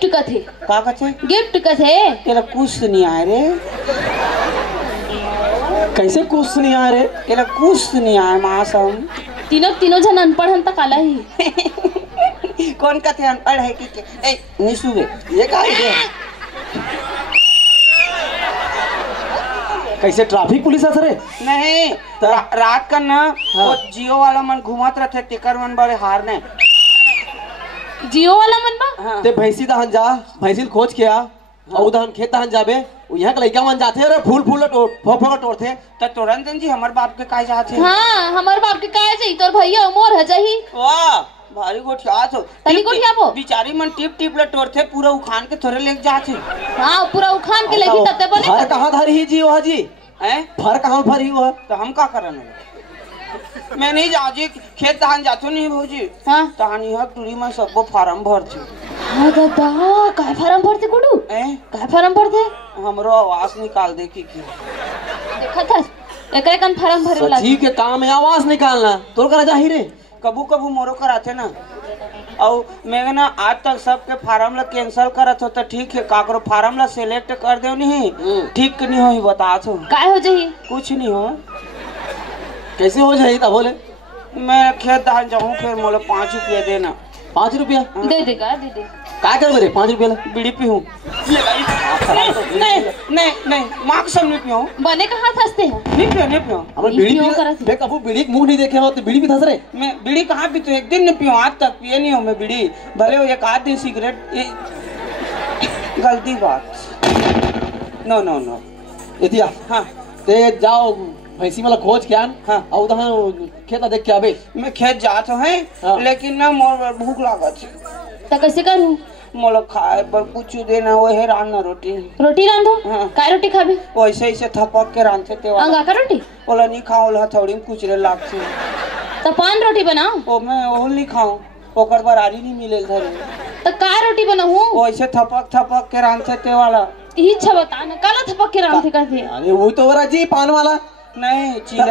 Gift कथे का कथे गिफ्ट कथे तेरा कुछ नहीं आए रे। कैसे कुछ नहीं आ रे? तेरा कुछ नहीं आए मासम। तीनों जन अनपढ़ हन त काला ही कौन कथे अनपढ़ है कि ए निशुबे ये का है? कैसे ट्रैफिक पुलिस आ रे? नहीं रात का ना वो जियो वाला मन घुमात रहते टिकर मन बड़े हार ने जियो वाला मन बा। हाँ। ते भैंसी दहन जा, भैंसी खोज के आ और दहन खेत दहन जाबे। यहाँ के लड़का मन जाते रे फूल फोफो तोड़ते तो तुरंत जी हमारे बाप के काहे जाते? हाँ हमार बाप के काहे जाई तोर भैया मोर है जाही। वाह भारी गोठिया तो तनी गोठिया बो बिचारी मन टिप टिप ल तोड़ते पूरा उखान के थोड़े लेके जाते। हाँ पूरा उखान के लगी तब बने। फर कहाँ धरी ही जी वहाँ जी? हैं फर कहाँ भरी हुआ? तो हम का करन? मैं नहीं जाऊ जी खेत दहन जातो नहीं भौजी। हाँ तहानी ह टूरी में सबको फार्म भरते। हाँ दादा काय फार्म भरते गुडू? काय फार्म भरते? हमरो आवाज निकाल दे की देखा था एकरे कन फार्म भरे वाला सची के काम है आवाज निकालना। तोर करा जाही रे? कबू कबू मोरो कराते ना और मैं ना आज तक सबके फार्म ला कैंसिल करत हो तो ठीक है काकरो फार्म ला सिलेक्ट कर दे नहीं ठीक नहीं हो बता तो काय हो जाही? कुछ नहीं हो। कैसे हो जाही? तब बोले मैं खेत दहन जाऊँ फिर मोले 5 रुपया देना। 5 रुपया दे देगा दे दे। क्या कर रे 5 रुपया? बीड़ी पीऊँ? नहीं माँ कसम नहीं पीऊँ। बने कहाँ थसते हैं? नहीं पीऊँ हमने बीड़ी पी कबू बीड़ी मुंह नहीं देखे हो तो बीड़ी भी धस रे? मैं बीड़ी कहाँ पीती हूँ? एक दिन नहीं पीऊँ आज तक पिए नहीं हूँ मैं बीड़ी। भले हो एक आध दिन सिगरेट गलती बात नो इतिया हाँ ते जाओ भैंसी वाला खोज के आन। हाँ और उधर खेत देख के आबे। मैं खेत जात है हाँ। लेकिन ना मोर भूख लागत है तो कैसे करूँ? मोला खाए पर कुछ देना वो है रान्ना रोटी रांधो। हाँ। काय रोटी खाबे? वैसे ही से थपक के रांधते ते वाला अंगा का रोटी? बोला नहीं खाओ ला थोड़ी में कुछ रे लागते तो पान रोटी बनाओ। ओ मैं वो नहीं खाऊं ओकर बरारी नहीं मिले धरे तो काय रोटी बनाऊँ? वैसे थपक के रांधते ते वाला यही अच्छा बता ना काला थपक के रांधते कहते। अरे वो तो वरा जी पान वाला नहीं चिला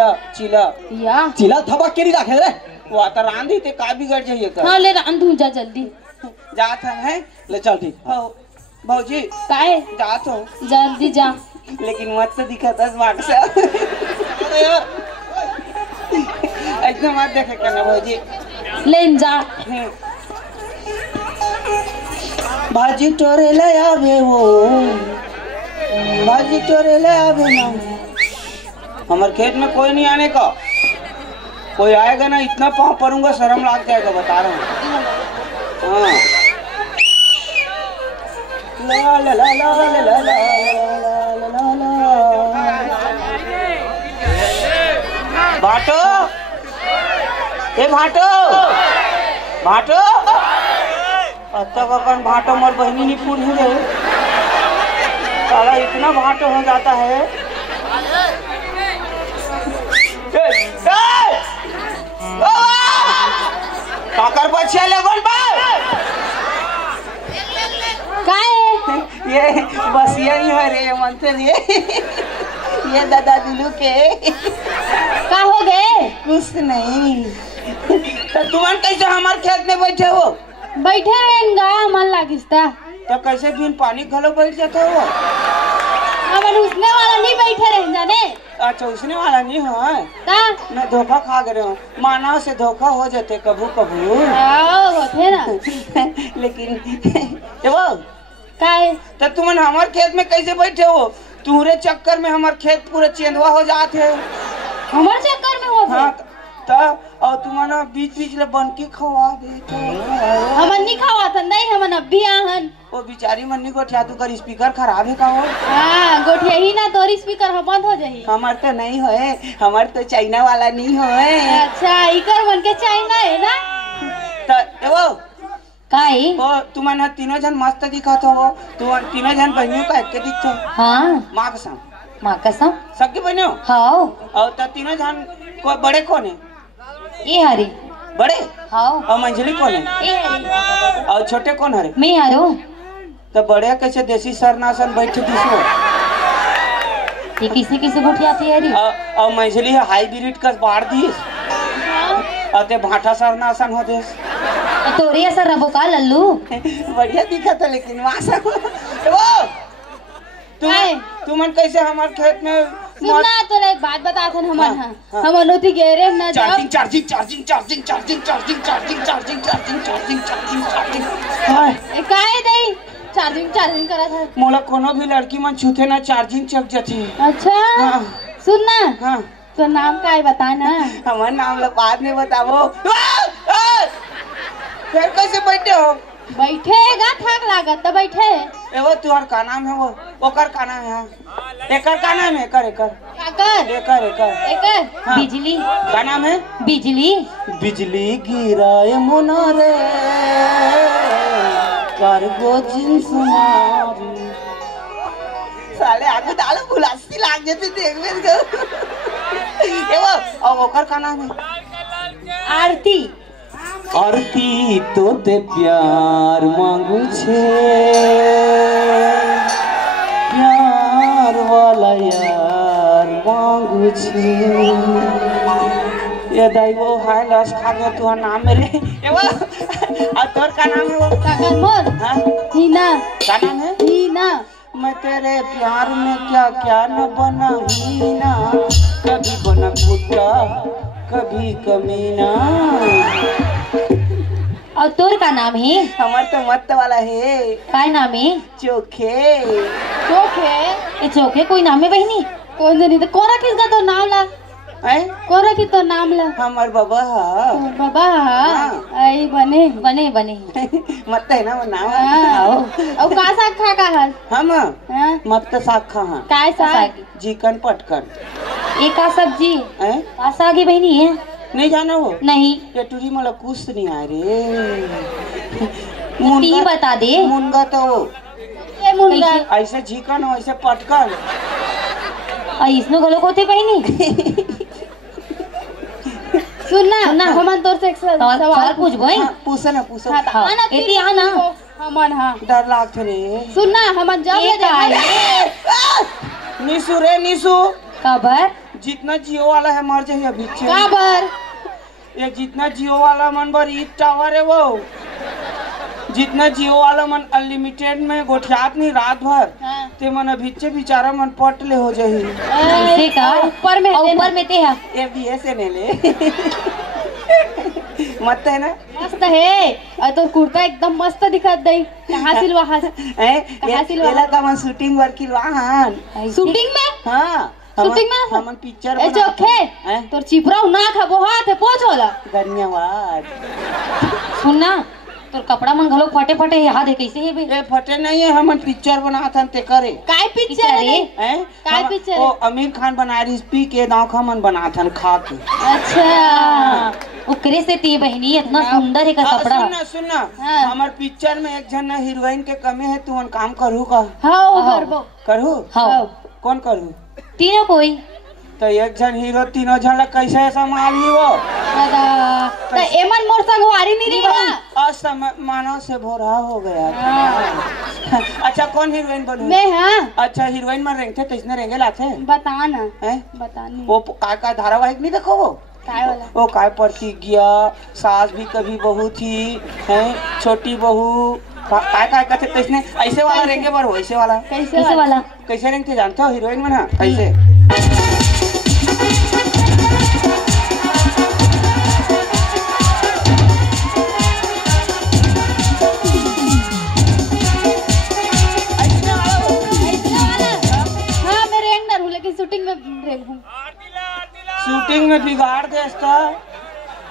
या चिला थपक के नहीं रखे रे? वो आता रांधी ते का बिगड़ जाइए कर। हाँ ले रांधू जा जल्दी। जात है ले चल ठीक। भौजी काय जात हो जल्दी जा। लेकिन मत तो दिखा 10 बार से ऐसे मत देखे करना भौजी। ले जा भाजी टोरे ले आवे वो भाजी टोरे ले आवे ना। हमारे खेत में कोई नहीं आने का। कोई आएगा ना इतना पाँव पड़ूंगा शर्म लग जाएगा बता रहा हूँ। हाँ ला ला ला ला ला ला ला ला ला भाटो ए भाटो अत्ता कौन भाटो मोर बहनी नहीं पूरी रे साला इतना भाटो हो जाता है। काकर बच्चे लगन बा काय ये बस यही है रे मंत्र ये दादा दुलू के का हो गए? कुछ नहीं। तो तुम कैसे हमारे खेत में बैठे हो? बैठे रहेंगा मन लागिस्ता। तो कैसे बिन पानी घलो बैठ जाते हो? हमारे उसने वाला नहीं बैठे रह जाने। अच्छा उसने वाला नहीं हो का मैं धोखा खा गए हूँ। मानव से धोखा हो जाते कभू होते ना लेकिन वो काय तो तुम हमारे खेत में कैसे बैठे हो? तुम्हारे चक्कर में हमारे खेत पूरे चेंदवा हो जाते हैं। हमारे चक्कर में होते? हाँ तो और तुम्हारा बीच ले बनकी खवा देते हमन नहीं खावा था नहीं हमन अभी आहन। वो बेचारी मन्नी गोठिया तू कर स्पीकर खराब है का हो? हाँ गोठिया ही ना तोरी स्पीकर हम बंद हो जाही। हमार तो नहीं होए हमार तो चाइना वाला नहीं होए। अच्छा इकर मन के चाइना है ना? तो वो काई वो तुम्हारा तीनों जन मस्त दिखा था। वो तुम तीनों जन बहनियों का एक दिखते हाँ माँ कसम माँ कसम सबकी बहनियों। हाँ और तो तीनों जन को बड़े कौन है? ये हरी बड़े हाँ और मंझली कौन है? ये हरी और छोटे कौन है? मैं हरो। तो बड़े कैसे देसी सरनासन बैठे दिसो? ये किसी किसी गोठिया थी हरी और मंझली है हाईब्रिड का बाढ़ दी और ते भाटा सरनासन हो देस। तोरे ऐसा रबो का लल्लू? बढ़िया दिखा था लेकिन वहाँ से वो तू मन कैसे हमारे खेत में सुनना तो एक बात बता थन हमन हाँ, हां हम अनोती गेरे न चार्जिंग जब charging charging charging charging charging charging charging charging charging charging charging हाय ए काहे दई चार्जिंग करा था। मोला कोनो भी लड़की मन छूते ना चार्जिंग चक जाती। अच्छा हाँ सुनना हाँ तो नाम का है बता ना। हमारा नाम लोग बाद में बताओ। फिर कैसे बैठे हो? बैठेगा थक लागत तो बैठे। वो तुहार का नाम है? वो ओकर का नाम है? एकर का नाम है? एकर एकर काकर एकर एकर एक हाँ। बिजली। का नाम है? बिजली। बिजली गिराए मुनारे कार्गो जिन सुनारी। साले आगे डालो गुलासी लाग जाते देख में को। वो और ओकर का नाम है? आरती। आरती तो ते प्यार मांगू छे, प्यार वाला यार मांगू छे। ये दाई वो हाय लस खा गया तू नाम मेरे। ये वो और तोर का नाम है? वो काकर मोर हाँ हीना का नाम है? हीना। मैं तेरे प्यार में क्या क्या न बना हीना, कभी बना कुत्ता कभी कमीना। और तोर का नाम है? हमार तो मत वाला है। का नाम है? चोखे। चोखे ये चोखे कोई नाम है बहनी? कौन जानी तो कोरा किसका तो नाम ला हैं? कोरा की तो नाम ला हमार बाबा और बाबा हाँ। आई बने बने बने। मत है ना वो नाम। हाँ। और का साग खा का हल हम हाँ? मत साग खा हाँ। काय साग चिकन पटकन। एक का सब्जी हैं? का सागी बहनी है? नहीं जाना वो? नहीं। ये टूरी मला कुछ नहीं आ रे। ती बता दे। मुनगा तो वो ये मुंडा कैसे? ऐसे चिकन हो ऐसे पटकन। और इसमें गलो को थे बहनी? सुनना हमन तोर से एक सवाल पूछ गई। हाँ, पूछो ना पूछो। हाँ, हाँ, आना इति आना। हमन हाँ डर लागते रे। सुनना हमन जब ये ले का है? जाए निशु रे निशु, कबर। जितना जियो वाला है मर जाइए अभी। काबर ये जितना जियो वाला मन बर ईद टावर है वो, जितना जियो वाला मन अनलिमिटेड में गोठियात नहीं रात भर हाँ। ते मन अभी बेचारा मन पट ले हो जाही। ऐसे का? ऊपर में और देना। ऊपर में ते है। ये भी ऐसे नहीं ले। मत है ना? मस्त है और तो कुर्ता एकदम मस्त दिखत दई। कहाँ सिलवा हाथ कहाँ सिलवा? ये तो मन शूटिंग वर्क वाहन। शूटिंग में हाँ शूटिंग में हमन पिक्चर ए चोखे हैं? तोर चिपरा ना खबो हाथ है पोछ होला। धन्यवाद। सुनना तोर कपड़ा मन घलो फटे फटे याद है कैसे है बे? ये फटे नहीं है, हमन पिक्चर बना था ते करे काय पिक्चर है? हैं? काय हम- पिक्चर वो है? आमिर खान बना रही पी के दाव का मन बना था खा के। अच्छा ओकरे से ती बहनी इतना हाँ। सुंदर है का कपड़ा। सुनना सुनना हाँ। हमार पिक्चर में एक जन हीरोइन के कमी है, तू काम करू का? हाँ वो हाँ। करबो करू? हाँ कौन करू? तीनों कोई। तो एक जन हीरो तीनों जन ला कैसे संभाली वो? दादा तो एमन मोर संगवारी नहीं रही असमय मानव से भोरा हो गया। हाँ। अच्छा कौन हीरोइन बनू? मैं हाँ अच्छा हीरोइन में रेंगते तो इसने रेंगे लाते बता ना हैं? बता नहीं वो का धारावाहिक नहीं देखो वो? काय वाला वो काय प्रतिज्ञा, सास भी कभी बहू थी, हैं छोटी बहू, काय काय कहते तो इसने ऐसे वाला रेंगे बर हो ऐसे वाला। कैसे वाला? कैसे रेंगते जानते हो हीरोइन में ना? कैसे? ऐसे वाला वो। ऐसे वाला हाँ मैं रेंगनर हूँ लेकिन शूटिंग में रेंग हूँ। शूटिंग में बिगाड़ दे इसका।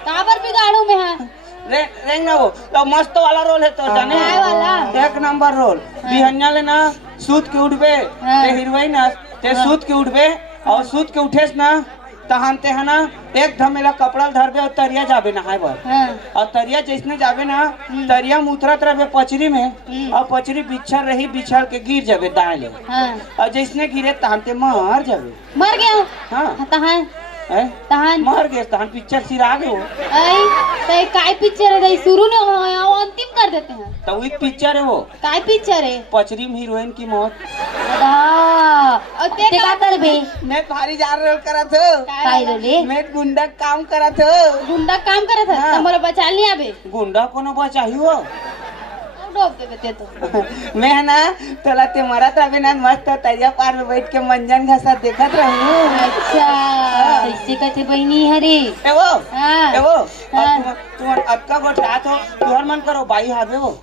काबर बिगाड़ू मैं हाँ रेंग ना वो तो मस्त वाला रोल है तो जाने काय वाला? एक नंबर रोल। बिहन्या लेना सूत के उठबे हाँ। ते हीरोइन ते सूत के उठबे और सूत के उठेस ना तहन ते है ना एक धमेला कपड़ा धरबे और तरिया जाबे नहाए बर। हाँ और तरिया जैसने जाबे ना तरिया में उतरत रहे पचरी में और पचरी बिछड़ रही, बिछड़ के गिर जाबे दाएं ले हाँ और जैसने गिरे तहन ते मर जाबे। मर गया हूँ हाँ तहान हैं? तहान मर गए तहन पिक्चर सिरा गए वो। आई तो काय पिक्चर है शुरू नहीं हो वो अंतिम कर देते हैं। तो वही पिक्चर है वो, काय पिक्चर है? पचरी में हीरोइन की मौत। दादा और ते ते का करबे मैं भारी जा रोल करा थो काय रोले मैं गुंडा काम करा थो गुंडा काम करत है तमरा बचा लिया बे गुंडा कोनो बचाहियो डोब देबे ते तो मैं ना तोला ते मरत रहे ना मस्त तरिया पार में बैठ के मंजन घसा देखत रहूं। अच्छा कैसे कहते बहनी हरे एवो हाँ एवो हाँ। तुम अक्का गोठात हो तुहर मन करो बाई हावे वो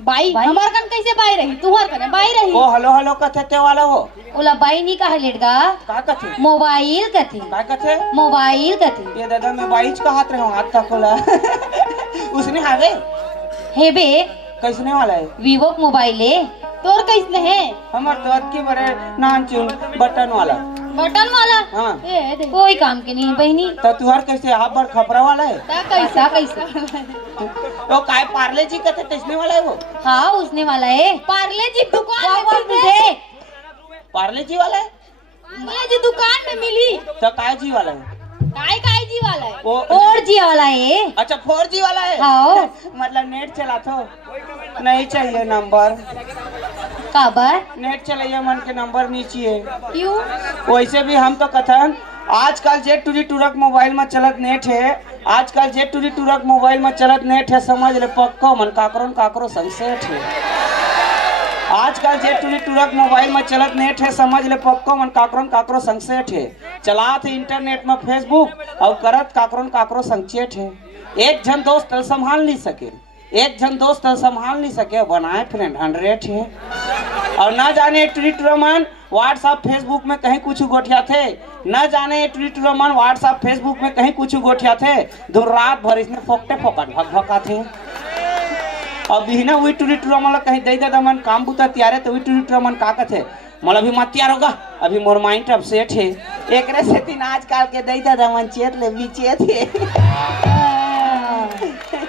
बाई हमार कन कैसे बाई रही तुहर कने बाई रही वो हलो हलो कथे ते वाला वो ओला बाई नहीं कहा लेटगा का कथे मोबाइल कथे का कथे मोबाइल कथे ये दादा मैं बाईच का हाथ रहा हाथ तक खोला उसने हावे हेबे कैसने वाला है वीवो मोबाइल है तोर कैसने है हमार तो अक्की बड़े नान चुन बटन वाला बटन वाला हाँ ए दे कोई काम के नहीं है बहनी तो तुहर कैसे हाथ भर खपरा वाला है ता कैसा कैसा वो काय पार्ले जी कथे कैसने वाला है वो हाँ उसने वाला है पार्ले जी दुकान वाह, में वाह, मिले मुझे पार्ले जी वाला है पार्ले जी दुकान में मिली तो काय जी वाला है काय जी वाला है वो और जी वाला है अच्छा 4G वाला है हाँ मतलब नेट चला तो नहीं चाहिए नंबर काबर नेट चलाइए मन के नंबर नीचे है क्यों वैसे भी हम तो कथन आजकल जेट टूरी टूरक मोबाइल में चलत नेट है आजकल जेट टूरी टूरक मोबाइल में चलत नेट है समझ ले पक्का मन काकरो संसेट है आजकल जेट टूरी टूरक मोबाइल में चलत नेट है समझ ले पक्का मन काकरो संसेट है चलात है इंटरनेट में फेसबुक और करत काकरो संचेट है एक जन दोस्त संभाल नहीं सके एक जन दोस्त संभाल नहीं सके बनाए फ्रेंड 100 है और ना जाने ट्वीट रोमन व्हाट्सएप फेसबुक में कहीं कुछ गोठिया थे न जाने ट्वीट रोमन व्हाट्सएप फेसबुक में कहीं कुछ गोठिया थे दूर रात भर इसमें फोकटे फोकट भगा थे अब बिना वही ट्वीट रोमन कहीं दे दे मन काम बुता त्यारे तो वही ट्वीट रोमन का कथे मला भी मत तैयार होगा अभी मोर माइंड अपसेट है एक रे से दिन आजकल के दे दे मन चेत ले बीचे थे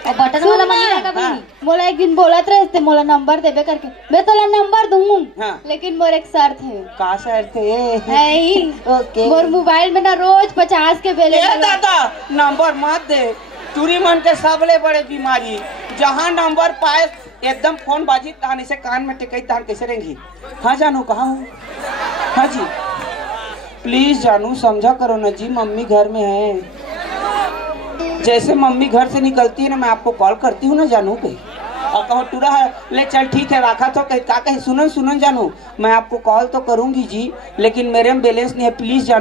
और बटन वाला मनी रहेगा बहनी मोला एक दिन बोलत रहे थे मोला नंबर देबे करके मैं तोला नंबर दूं हाँ। लेकिन मोर एक शर्त है का सर थे नहीं ओके मोर मोबाइल में ना रोज 50 के ए बैलेंस दादा नंबर मत दे चूरी मन के सबले बड़े बीमारी जहाँ नंबर पाए एकदम फोन बाजी तहान इसे कान में टिकई तहान कैसे रहेंगी हाँ जानू कहाँ हूँ हाँ जी प्लीज जानू समझा करो ना जी मम्मी घर में है जैसे मम्मी घर से निकलती है ना मैं आपको कॉल करती हूँ ना जानू कहीं और कहो टूरा है ले चल ठीक है रखा तो कहीं का कहीं सुनन सुनन जानू मैं आपको कॉल तो करूँगी जी लेकिन मेरे में बैलेंस नहीं है प्लीज जानू